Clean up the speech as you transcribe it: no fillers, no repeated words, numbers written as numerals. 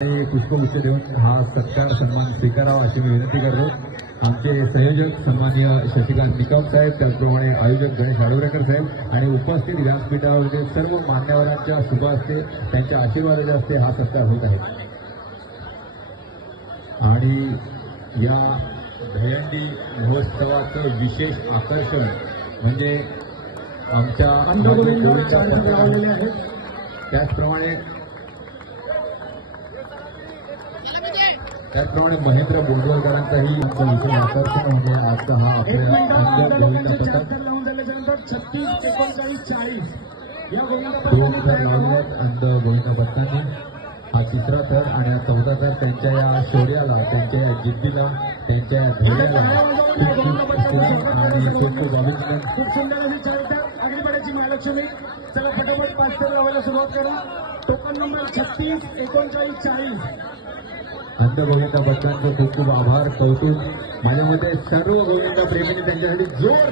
पुष्पगुच्छ देऊन हा सत्कार सन्मान स्वीकारावा अशी मी विनंती करतो। आमचे संयोजक सन्माननीय शशिकांत निकम साहेब, त्याचप्रमाणे आयोजक गणेश आडवरेकर साहेब आणि उपस्थित व्यासपीठावरचे सर्व मान्यवरांच्या शुभ हस्ते त्यांच्या आशीर्वादाच्या हस्ते हा सत्कार होत आहे। आणि या दहीहंडी महोत्सवाचं विशेष आकर्षण म्हणजे आमच्या त्याचप्रमाणे महेंद्र बोंडवलकरांचाही विशेष आकर्षण म्हणजे आजचा हा आपल्या गोविंदा पथक 2 थर लावले अंध गोविंदा पथकांनी। हा 3रा थर आणि हा 4था थर त्यांच्या या शौर्याला, त्यांच्या या जिद्दीला, त्यांच्या या धैर्याला आणि खूप अभिनंदन। खूप सुंदर अशी चालतात अग्निपडाची महालक्ष्मी। चला फटाफट 5 थर लावायला सुरुवात करा। टोकन नंबर 36 39 40 अंध गोविंदा पथकांचे खूप खूप आभार, कौतुक। माझ्या मते सर्व गोविंदा प्रेमींनी त्यांच्यासाठी जोरदार